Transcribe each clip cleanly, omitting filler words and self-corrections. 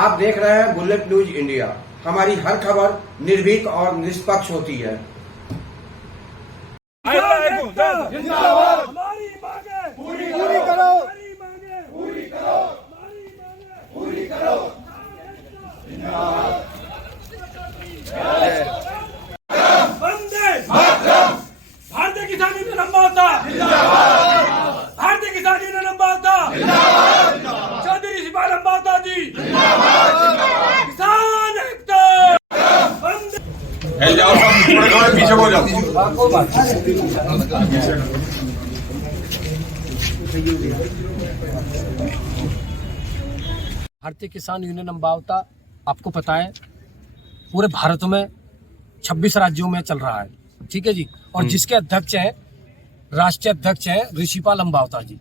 आप देख रहे हैं बुलेट न्यूज इंडिया। हमारी हर खबर निर्भीक और निष्पक्ष होती है। जिंदाबाद। हमारी मांगे पूरी करो, हमारी मांगे पूरी करो, हमारी मांगे पूरी करो। जिंदाबाद। वंदे मातरम। भारतीय किसान यूनियन मोर्चा जिंदाबाद। भारतीय किसान यूनियन मोर्चा जिंदाबाद। चौधरी शिवाल मोर्चा जी जिंदाबाद। किसान एकता। वंदे जाओ सब पीछे हो जाओ। भारतीय किसान यूनियन अम्बावता आपको पता है पूरे भारत में 26 राज्यों में चल रहा है, ठीक है जी। और जिसके अध्यक्ष हैं, राष्ट्रीय अध्यक्ष हैं ऋषिपाल अम्बावता जी,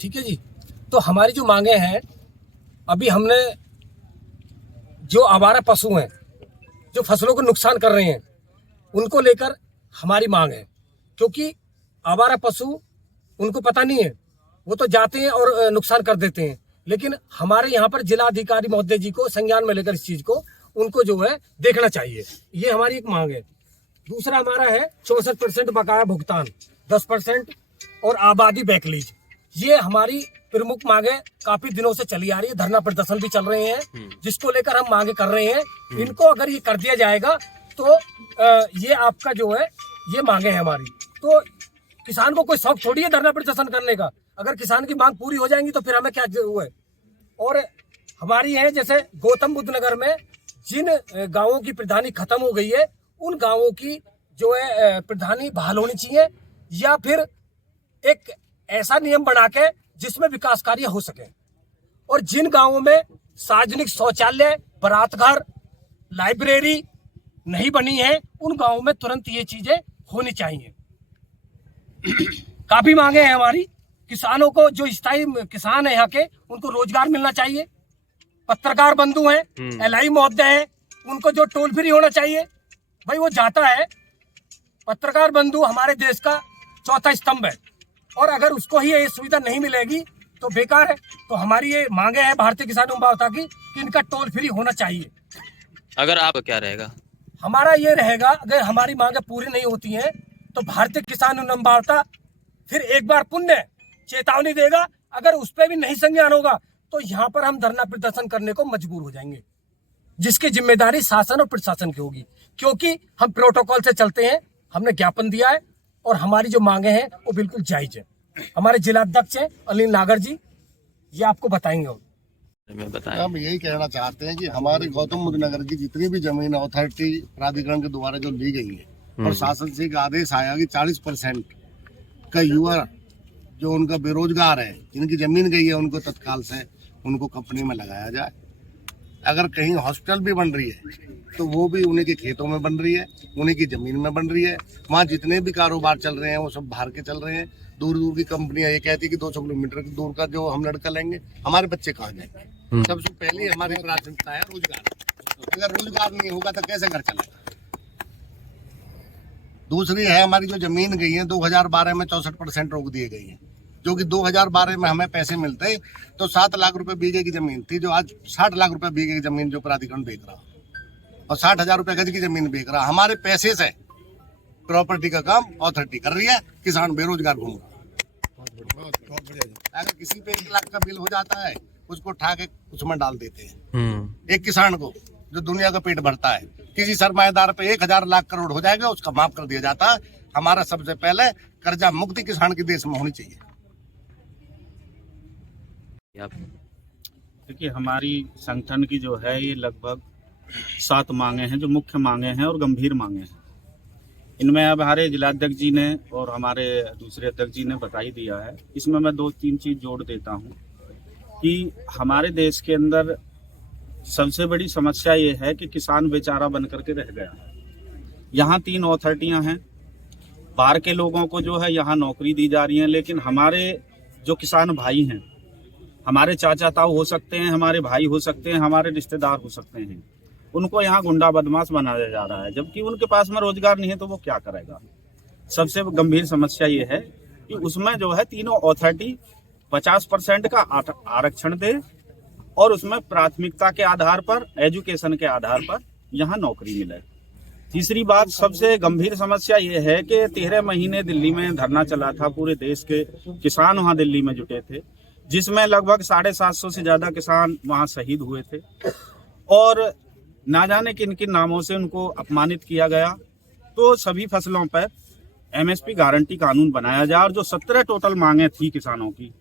ठीक है जी। तो हमारी जो मांगे हैं, अभी हमने जो आवारा पशु हैं जो फसलों को नुकसान कर रहे हैं उनको लेकर हमारी मांग है, क्योंकि आवारा पशु उनको पता नहीं है, वो तो जाते हैं और नुकसान कर देते हैं। लेकिन हमारे यहाँ पर जिला अधिकारी महोदय जी को संज्ञान में लेकर इस चीज को उनको जो है देखना चाहिए, ये हमारी एक मांग है। दूसरा हमारा है 64% बकाया भुगतान, 10% और आबादी बैकलीज। ये हमारी प्रमुख मांगे काफी दिनों से चली आ रही है, धरना प्रदर्शन भी चल रहे हैं, जिसको लेकर हम मांगे कर रहे हैं। इनको अगर ये कर दिया जाएगा तो ये आपका जो है ये मांगे है हमारी। तो किसान को कोई शौक थोड़ी है धरना प्रदर्शन करने का। अगर किसान की मांग पूरी हो जाएंगी तो फिर हमें क्या वो है। और हमारी है जैसे गौतम बुद्ध नगर में जिन गांवों की प्रधानी खत्म हो गई है, उन गांवों की जो है प्रधानी बहाल होनी चाहिए, या फिर एक ऐसा नियम बना के जिसमें विकास कार्य हो सके। और जिन गांवों में सार्वजनिक शौचालय, बारात घर, लाइब्रेरी नहीं बनी है, उन गांवों में तुरंत ये चीजें होनी चाहिए। काफी मांगे हैं हमारी। किसानों को, जो स्थायी किसान है यहाँ के, उनको रोजगार मिलना चाहिए। पत्रकार बंधु हैं, एलआई महोदय हैं, उनको जो टोल फ्री होना चाहिए। भाई वो जाता है, पत्रकार बंधु हमारे देश का चौथा स्तंभ है, और अगर उसको ही ये सुविधा नहीं मिलेगी तो बेकार है। तो हमारी ये मांगे है भारतीय किसान अम्बावता की कि इनका टोल फ्री होना चाहिए। अगर आप क्या रहेगा? हमारा ये रहेगा, अगर हमारी मांगे पूरी नहीं होती हैं तो भारतीय किसान अम्बावता फिर एक बार पुण्य चेतावनी देगा। अगर उस पर भी नहीं संज्ञान होगा तो यहाँ पर हम धरना प्रदर्शन करने को मजबूर हो जाएंगे, जिसकी जिम्मेदारी शासन और प्रशासन की होगी, क्योंकि हम प्रोटोकॉल से चलते हैं। हमने ज्ञापन दिया है और हमारी जो मांगे हैं वो बिल्कुल जायज है। हमारे जिला अध्यक्ष हैं अनिल नागर जी, ये आपको बताएंगे। हम यही कहना चाहते हैं कि हमारे गौतम बुद्ध नगर की जितनी भी जमीन अथॉरिटी प्राधिकरण के द्वारा जो ली गई है, और शासन से एक आदेश आया कि 40% का युवा जो उनका बेरोजगार है, जिनकी जमीन गई है, उनको तत्काल से उनको कंपनी में लगाया जाए। अगर कहीं हॉस्पिटल भी बन रही है तो वो भी उन्हीं के खेतों में बन रही है, उन्हीं की जमीन में बन रही है। वहाँ जितने भी कारोबार चल रहे हैं वो सब बाहर के चल रहे हैं। दूर दूर की कंपनियां ये कहती है कि 200 किलोमीटर दूर का जो हम लड़का लेंगे, हमारे बच्चे कहाँ जाएंगे। सबसे पहले हमारी प्राथमिकता है रोजगार। अगर रोजगार नहीं होगा तो कैसे घर चलेगा। दूसरी है हमारी जो जमीन गई है 2012 में 64% रोक दिए गई है, जो कि 2012 में हमें पैसे मिलते तो 7 लाख रुपए बीघे की जमीन थी, जो आज 60 लाख रुपए बीघे की जमीन जो प्राधिकरण बेच रहा, और 60,000 रुपए गज की जमीन बेच रहा। हमारे पैसे से प्रॉपर्टी का काम अथॉरिटी कर रही है, किसान बेरोजगार घूम रहा। अगर किसी पे 1 लाख का बिल हो जाता है, उसको उठा के उसमें डाल देते हैं। एक किसान को जो दुनिया का पेट भरता है, किसी सरमाएदार पे 1,000 लाख करोड़ हो जाएगा, उसका माफ कर दिया जाता है। हमारा सबसे पहले कर्जा मुक्ति किसान के देश में होनी चाहिए। देखिए, हमारी संगठन की जो है ये लगभग 7 मांगे हैं, जो मुख्य मांगे हैं और गंभीर मांगे हैं। इनमें अब हमारे जिलाध्यक्ष जी ने और हमारे दूसरे अध्यक्ष जी ने बता ही दिया है। इसमें मैं 2-3 चीज जोड़ देता हूँ कि हमारे देश के अंदर सबसे बड़ी समस्या ये है कि किसान बेचारा बन करके रह गया है। यहाँ 3 अथॉरिटियाँ हैं, बाहर के लोगों को जो है यहाँ नौकरी दी जा रही है, लेकिन हमारे जो किसान भाई हैं, हमारे चाचा ताऊ हो सकते हैं, हमारे भाई हो सकते हैं, हमारे रिश्तेदार हो सकते हैं, उनको यहाँ गुंडा बदमाश बनाया जा रहा है, जबकि उनके पास में रोजगार नहीं है तो वो क्या करेगा। सबसे गंभीर समस्या ये है कि उसमें जो है तीनों अथॉरिटी 50% का आरक्षण दे और उसमें प्राथमिकता के आधार पर, एजुकेशन के आधार पर यहाँ नौकरी मिले। तीसरी बात, सबसे गंभीर समस्या ये है कि 13 महीने दिल्ली में धरना चला था, पूरे देश के किसान वहाँ दिल्ली में जुटे थे, जिसमें लगभग 750 से ज्यादा किसान वहाँ शहीद हुए थे और ना जाने किन किन नामों से उनको अपमानित किया गया। तो सभी फसलों पर MSP गारंटी कानून बनाया जाए और जो 17 टोटल मांगे थी किसानों की,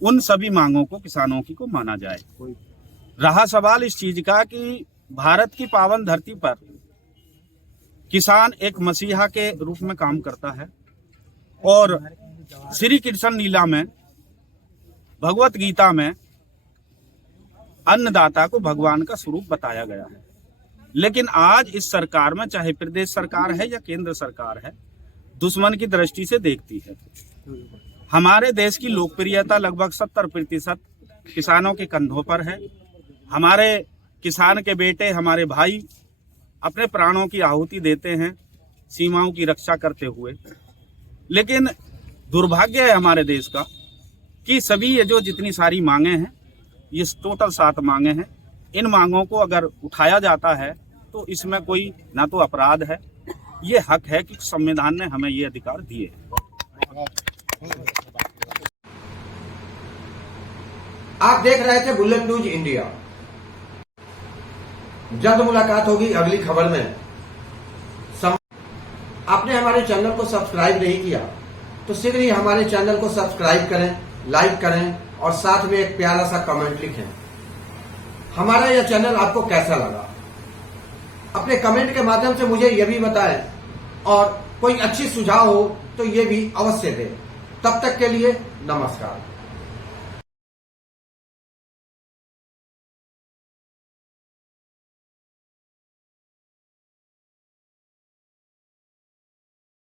उन सभी मांगों को किसानों की को माना जाए। रहा सवाल इस चीज का कि भारत की पावन धरती पर किसान एक मसीहा के रूप में काम करता है और श्री कृष्ण लीला में, भगवत गीता में अन्नदाता को भगवान का स्वरूप बताया गया है। लेकिन आज इस सरकार में, चाहे प्रदेश सरकार है या केंद्र सरकार है, दुश्मन की दृष्टि से देखती है। हमारे देश की लोकप्रियता लगभग 70% किसानों के कंधों पर है। हमारे किसान के बेटे, हमारे भाई अपने प्राणों की आहुति देते हैं सीमाओं की रक्षा करते हुए। लेकिन दुर्भाग्य है हमारे देश का कि सभी ये जो जितनी सारी मांगे हैं, ये टोटल 7 मांगे हैं, इन मांगों को अगर उठाया जाता है तो इसमें कोई ना तो अपराध है, ये हक है कि संविधान ने हमें ये अधिकार दिए। आप देख रहे थे बुलेट न्यूज इंडिया। जल्द मुलाकात होगी अगली खबर में। आपने हमारे चैनल को सब्सक्राइब नहीं किया तो शीघ्र ही हमारे चैनल को सब्सक्राइब करें, लाइक करें और साथ में एक प्यारा सा कमेंट लिखें। हमारा यह चैनल आपको कैसा लगा, अपने कमेंट के माध्यम से मुझे यह भी बताएं और कोई अच्छी सुझाव हो तो ये भी अवश्य दें। तब तक के लिए नमस्कार।